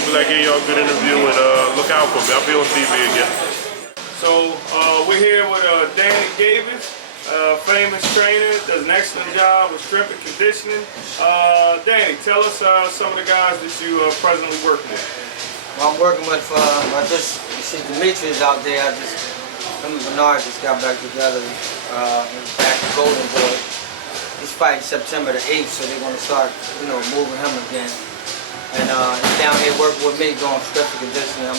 hopefully I gave y'all a good interview, and look out for me. I'll be on TV again. So we're here with Danny Gavis, famous trainer, does an excellent job with strength and conditioning. Danny, tell us some of the guys that you presently working with. Well, I'm working with, you see Demetrius out there. Him and Bernard just got back together, back to Golden Boy. He's fighting September the 8th, so they're going to start, moving him again. And he's down here working with me, doing strength and conditioning.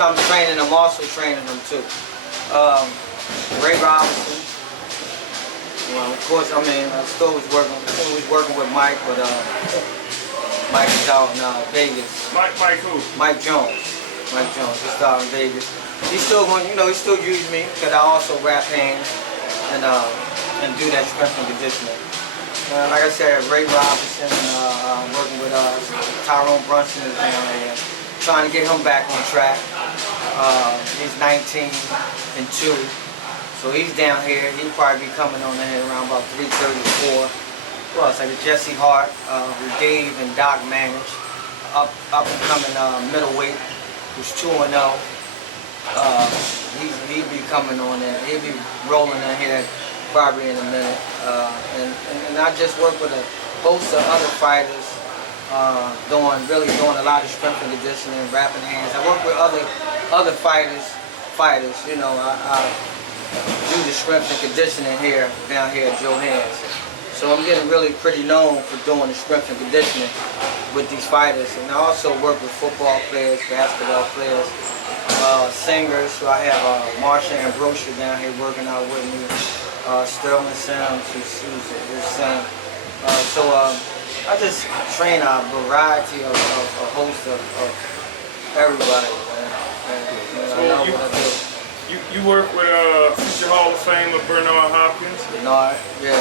I'm training him, also training him too. Ray Robinson. Well, of course, I still was working with Mike, but Mike is out in Vegas. Mike who? Mike Jones. Mike Jones, he's out in Vegas. He's still going, he still uses me because I also wrap hands and do that strength and conditioning. Like I said, Ray Robinson, working with Tyrone Brunson is down there, trying to get him back on track. He's 19 and 2, so he's down here. He'll probably be coming on in around about 3:34. Who else? Like Jesse Hart, who Dave and Doc manage, up and coming middleweight, who's 2-0. He'll be coming on there. He'll be rolling in here probably in a minute. And I just work with a host of other fighters, doing a lot of strength and conditioning, wrapping hands. I work with other fighters. I do the strength and conditioning down here at Joe Hands. So I'm getting really pretty known for doing the strength and conditioning with these fighters. And I also work with football players, basketball players, singers. So I have Marsha Ambrosia down here working out with me. Sterling Sims, who's sing. I just train a variety of a host of everybody, man. And I know what I do. You work with future Hall of Famer Bernard Hopkins. Bernard, yeah.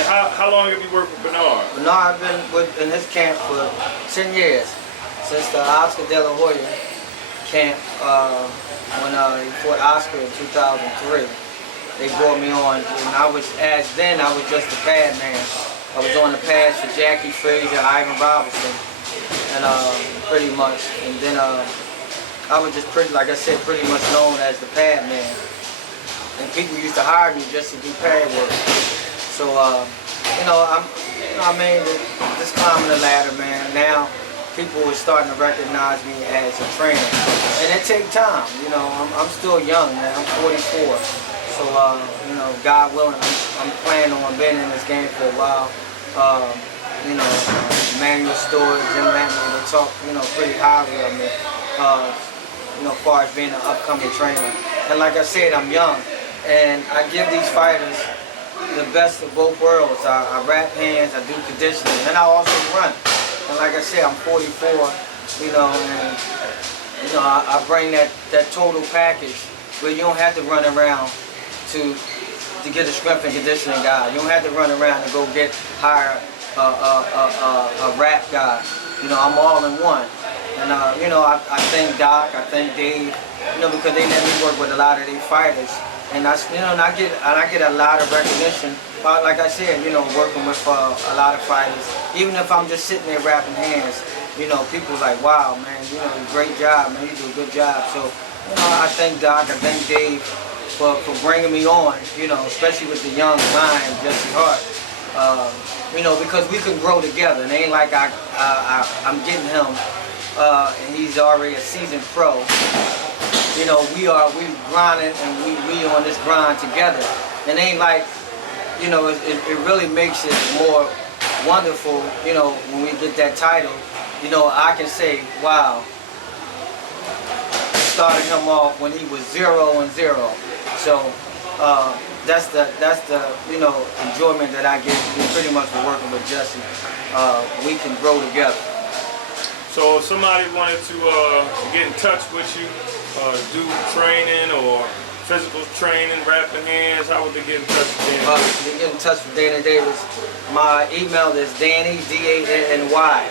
And how long have you worked with Bernard? Bernard, I've been in his camp for 10 years, since the Oscar De La Hoya camp when he fought Oscar in 2003. They brought me on, and I was just a pad man. I was on the pads for Jackie Frazier, Ivan Robinson, and pretty much. And then I was just pretty much known as the pad man. And people used to hire me just to do pad work. So just climbing the ladder, man. Now people are starting to recognize me as a trainer, and it takes time. I'm still young, man. I'm 44. So, God willing, I'm planning on being in this game for a while. Emmanuel Stewart, Jim Langley, they talk, pretty highly of me, as far as being an upcoming trainer. And like I said, I'm young, and I give these fighters the best of both worlds. I wrap hands, I do conditioning, and I also run. And like I said, I'm 44, and, I bring that total package where you don't have to run around to get a strength and conditioning guy. You don't have to run around and go hire a rap guy. I'm all in one. And I thank Doc, I thank Dave, because they let me work with a lot of these fighters. And I get a lot of recognition. Like I said, working with a lot of fighters. Even if I'm just sitting there wrapping hands, people like, wow, man, great job, man, you do a good job. So, I thank Doc, I thank Dave for bringing me on, especially with the young lion, Jesse Hart. Because we can grow together. And it ain't like I'm getting him, and he's already a seasoned pro. We grinding, and we on this grind together. And it ain't like, it really makes it more wonderful, when we get that title. I can say, wow, started him off when he was 0-0. So that's the enjoyment that I get pretty much for working with Jesse. We can grow together. So if somebody wanted to get in touch with you, do training or physical training, wrapping hands, how would they get in touch with Danny? They get in touch with Danny Davis. My email is Danny, D-A-N-N-Y,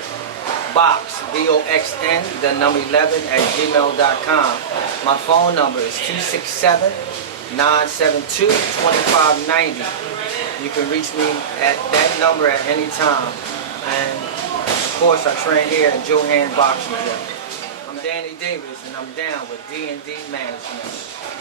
box, B-O-X-N, the number 11 @gmail.com. My phone number is 267-972-2590. You can reach me at that number at any time. And of course, I train here at Johan Boxing Gym. I'm Danny Davis, and I'm down with D&D Management.